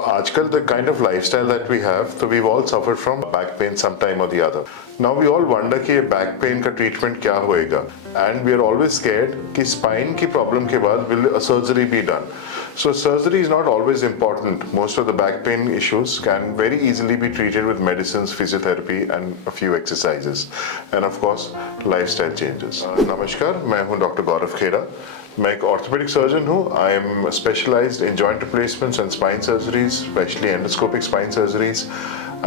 आजकल the kind of lifestyle that we have, so we've all suffered from back pain sometime or the other. Now we all wonder कि ये back pain का treatment क्या होएगा, and we are always scared कि spine की problem के बाद will a surgery be done. So surgery is not always important. Most of the back pain issues can very easily be treated with medicines, physiotherapy and a few exercises, and of course lifestyle changes. नमस्कार, मैं हूँ doctor गौरव खेड़ा. मैं एक orthopaedic surgeon हूँ. I am specialised in joint replacements and spine surgeries, specially endoscopic spine surgeries.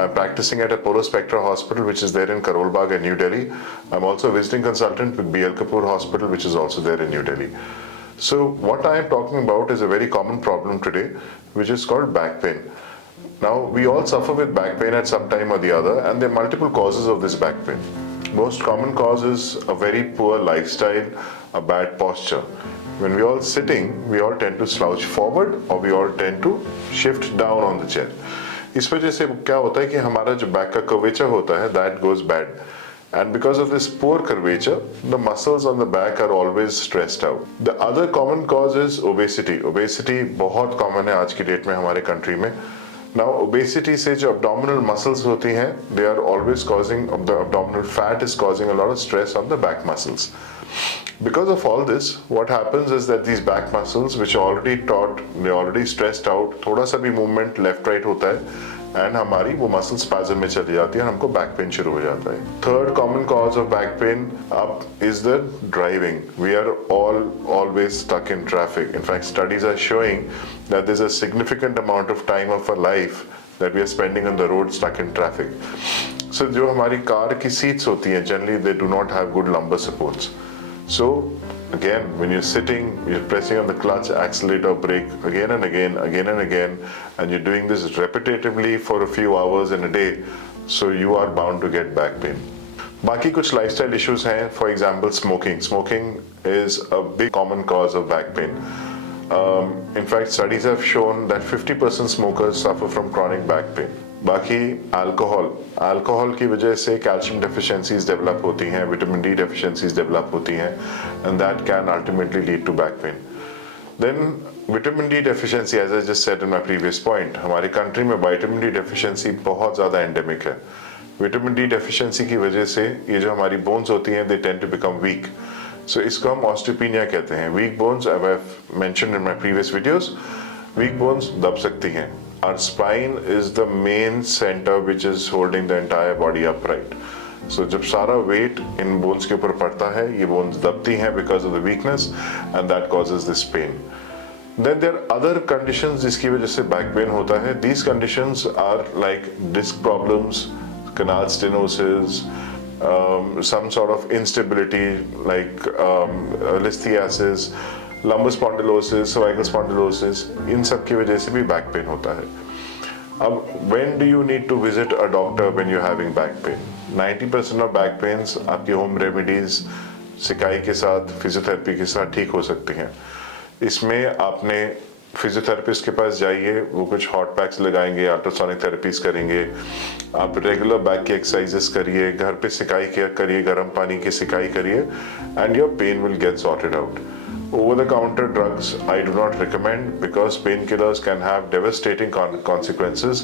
I'm practicing at Apollo Spectra Hospital, which is there in Karol Bagh in New Delhi. I'm also a visiting consultant with BL Kapoor Hospital, which is also there in New Delhi. So what I am talking about is a very common problem today, which is called back pain. Now, we all suffer with back pain at some time or the other, and there are multiple causes of this back pain. Most common cause is a very poor lifestyle, a bad posture. When we all sitting, we all tend to slouch forward or we all tend to shift down on the chair. इस वजह से क्या होता है कि हमारा जो back का कर्वेचर होता है, that goes bad. And because of this poor curvature, the muscles on the back are always stressed out. The other common cause is obesity. Obesity बहुत common है आज की डेट में हमारे कंट्री में. Now obesity से जो abdominal muscles होती हैं, they are always causing, the abdominal fat is causing a lot of stress on the back muscles. Because of all this, what happens is that these back muscles, which are already taut, they're already stressed out, थोड़ा सा भी movement left right होता है, and हमारी वो muscle spasm में चली जाती है और हमको back pain शुरू हो जाता है. Third common cause of back pain is the driving. We are all always stuck in traffic. In fact, studies are showing that there's a significant amount of time of our life that we are spending on the road stuck in traffic. So जो हमारी car की seats होती हैं, generally they do not have good lumbar supports. So again, when you're sitting, you're pressing on the clutch, accelerator, brake again and again, and you're doing this repetitively for a few hours in a day, so you are bound to get back pain. बाकी कुछ lifestyle issues हैं, for example smoking. Smoking is a big common cause of back pain. In fact, studies have shown that 50% smokers suffer from chronic back pain. बाकी alcohol की वजह से calcium deficiencies develop होती हैं, vitamin D deficiencies develop होती हैं, and that can ultimately lead to back pain. Then vitamin D deficiency, as I just said in my previous point, हमारी country में विटामिन डी डेफिशिएंसी बहुत ज़्यादा endemic है. Vitamin D deficiency की वजह से ये जो हमारी बोन्स होती हैं, they tend to become weak. So इसको हम ऑस्टियोपेनिया कहते हैं. Weak bones, I have mentioned in my previous videos, weak bones दब सकती हैं. Our spine is the main center which is holding the entire body upright. So जब सारा weight इन bones के ऊपर पड़ता है, ये bones दबती हैं because of the weakness, and that causes this pain. Then there are other conditions जिसकी वजह से back pain होता है. These conditions are like disc problems, canal stenosis, some sort of instability like lithiasis, lumbar spondylosis, cervical spondylosis, इन सब की वजह से भी बैक पेन होता है. अब when do you need to visit a doctor when you having back pain? 90% of back pains आपकी होम रेमेडीज, सिकाई के साथ, फिजियोथेरेपी के साथ ठीक हो सकती हैं. इसमें आपने फिजियोथेरेपिस्ट के पास जाइए, वो कुछ हॉट पैक्स लगाएंगे, अल्ट्रासोनिक थेरेपीज करेंगे, आप रेगुलर बैक की एक्सरसाइजेस करिए, घर पे सिकाई करिए, गर्म पानी की सिकाई करिए, and your pain will get sorted out. Over-the-counter drugs I do not recommend because painkillers can have devastating consequences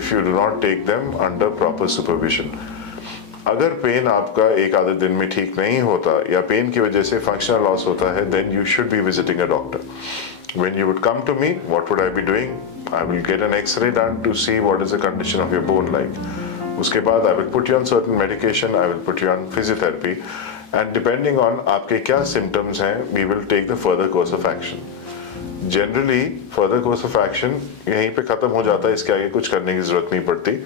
if you do not take them under proper supervision. अगर पेन आपका एक आधे दिन में ठीक नहीं होता या पेन की वजह से फंक्शनल लॉस होता है, then you should be visiting a doctor. When you would come to me, what would I be doing? I will get an X-ray done to see what is the condition of your bone like. उसके बाद I will put you on certain medication, I will put you on physiotherapy. And depending on आपके क्या symptoms हैं, we will take the further course of action. Generally, further course of action यहीं पे खत्म हो जाता है, इसके आगे कुछ करने की जरूरत नहीं पड़ती.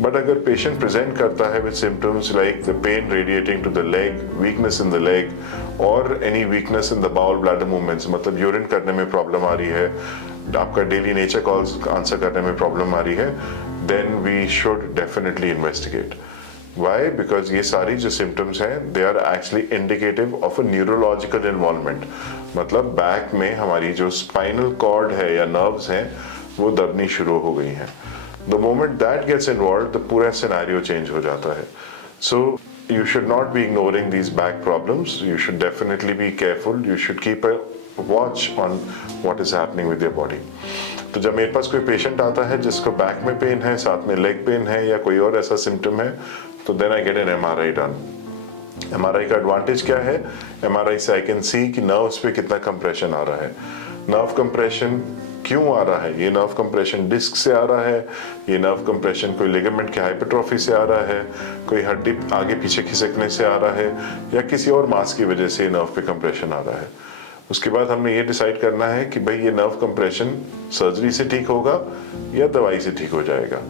But अगर patient present करता है with symptoms like the pain radiating to the leg, weakness in the leg, or any weakness in the bowel bladder movements, मतलब यूरिन करने में प्रॉब्लम आ रही है, आपका डेली नेचर कॉल्स आंसर करने में प्रॉब्लम आ रही है, then we should definitely investigate. Why? Because ये सारी जो symptoms हैं, they are actually indicative of a neurological involvement. मतलब बैक में हमारी जो spinal cord है या nerves हैं, वो दबनी शुरू हो गई हैं. The moment that gets involved, the पूरा scenario change हो जाता है. So you should not be ignoring these back problems. You should definitely be careful. You should keep a watch on what is happening with your body. तो जब मेरे पास कोई patient आता है जिसको बैक में पेन है, साथ में लेग पेन है या कोई और ऐसा सिम्टम है, तो then I get an MRI done. MRI का एडवांटेज क्या है? MRI से आई कैन सी कि नर्व्स पे कितना कंप्रेशन आ रहा है। नर्व कंप्रेशन क्यों आ रहा है? ये नर्व कंप्रेशन डिस्क से आ रहा है, ये नर्व कंप्रेशन कोई लिगामेंट के हाइपरट्रॉफी से आ रहा है, कोई हड्डी आगे पीछे खिसकने से आ रहा है, या किसी और मास की वजह से नर्व पे कंप्रेशन आ रहा है। उसके बाद हमने ये डिसाइड करना है कि भाई ये नर्व कंप्रेशन सर्जरी से ठीक होगा या दवाई से ठीक हो जाएगा।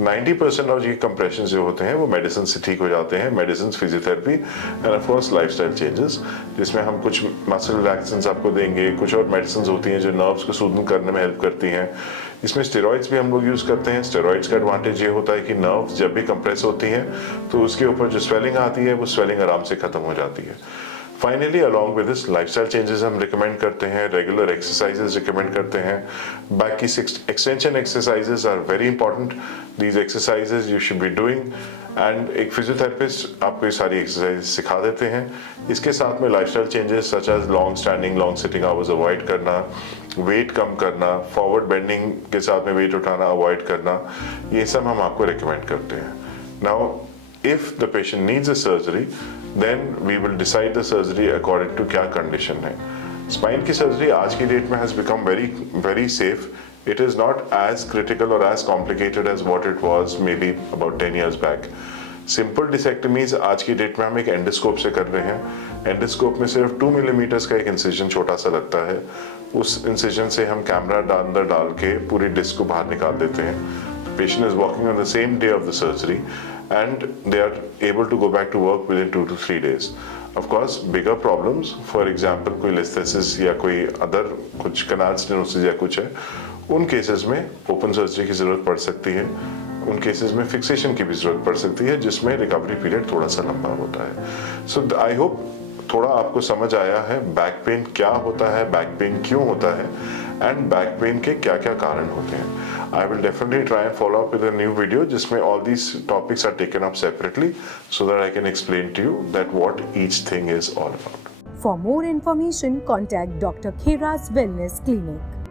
90% ऑफ ये कंप्रेशन जो होते हैं वो मेडिसिन से ठीक हो जाते हैं, medicine, physiotherapy end of course lifestyle changes, जिसमें हम कुछ मसल रिलैक्सेंस आपको देंगे, कुछ और मेडिसिन होती हैं जो नर्व्स को सूदन करने में हेल्प करती हैं। इसमें स्टेरॉइड्स भी हम लोग यूज करते हैं। स्टेरॉइड्स का एडवांटेज ये होता है कि नर्व्स जब भी कंप्रेस होती हैं तो उसके ऊपर जो स्वेलिंग आती है वो स्वेलिंग आराम से खत्म हो जाती है। Finally along with this lifestyle changes हम रिकमेंड करते हैं, रेगुलर एक्सरसाइजेस रिकमेंड करते हैं। बैक की extension exercises are very important. These exercises you should be doing and एक फिजियोथेरेपिस्ट आपको ये सारी एक्सरसाइज सिखा देते हैं। इसके साथ में lifestyle changes such as long standing, long sitting hours avoid करना, वेट कम करना, फॉरवर्ड बेंडिंग के साथ में वेट उठाना अवॉइड करना, ये सब हम आपको रिकमेंड करते हैं। Now if the patient needs a surgery, then we will decide the surgery according to क्या condition है। स्पाइन की सर्जरी आज की डेट में has become very safe. It is not as critical or as complicated as what it was maybe about 10 years back. Simple डिसेक्टमीज आज की date में हम एक एंडोस्कोप से कर रहे हैं। एंडोस्कोप में सिर्फ 2 मिलीमीटर का एक इंसिजन छोटा सा लगता है। उस इंसिजन से हम कैमरा अंदर डाल के पूरी डिस्क को बाहर निकाल देते हैं। Patient is walking on the same day of the surgery and they are able to go back to work within 2 to 3 days. Of course, bigger problems, for example, कोई listhesis या कोई other कुछ canal stenosis या कुछ है, उन cases में open surgery की जरूरत पड़ सकती है। उन केसेस में फिक्सेशन की भी जरूरत पड़ सकती है, जिसमें रिकवरी पीरियड थोड़ा सा लंबा होता है। सो आई होप थोड़ा आपको समझ आया है बैक पेन क्या होता है, बैक पेन क्यों होता है एंड बैक पेन के क्या क्या कारण होते हैं। I will definitely try and follow up with a new video जिसमें all these topics are taken up separately so that I can explain to you that what each thing is all about. For more information, contact Dr. Khera's Wellness Clinic.